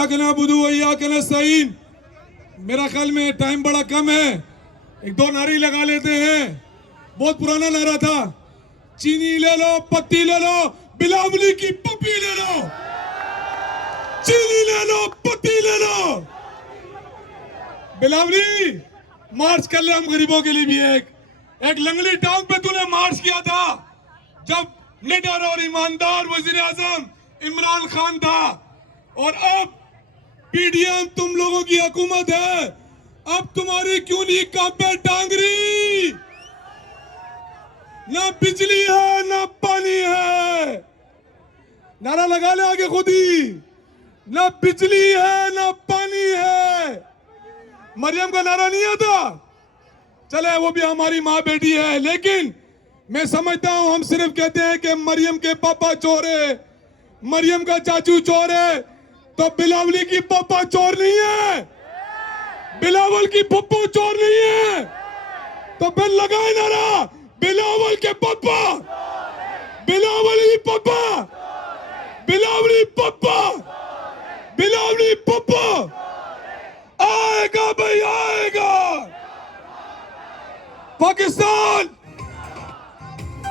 इय्याक नअबुदु व इय्याक नस्तईन। मेरा ख्याल में टाइम बड़ा कम है, एक दो नारे लगा लेते हैं। बहुत पुराना नारा था, चीनी ले लो, पत्ती ले लो, बिलावली की पप्पी ले लो। चीनी ले लो, पत्ती ले लो। बिलावली मार्च कर ले हम गरीबों के लिए भी। एक लंगली टांग पे तूने मार्च किया था जब निडर और ईमानदार वजीर आजम इमरान खान था, और अब पीडीएम तुम लोगों की हुकूमत है। अब तुम्हारी क्यों नहीं कांपे टांगरी? ना बिजली है ना पानी है। नारा लगा ले आगे खुद ही, ना बिजली है ना पानी है। मरियम का नारा नहीं आता, चले वो भी हमारी माँ बेटी है, लेकिन मैं समझता हूं हम सिर्फ कहते हैं कि मरियम के पापा चोर है, मरियम का चाचू चोर है, तो बिलावली की पापा चोर नहीं है, बिलावल की पप्पू चोर नहीं है। तो फिर लगाए नारा, बिलावल के पापा, बिलावली पापा, बिलावली पापा, बिलावली पापा। आएगा भाई आएगा। पाकिस्तान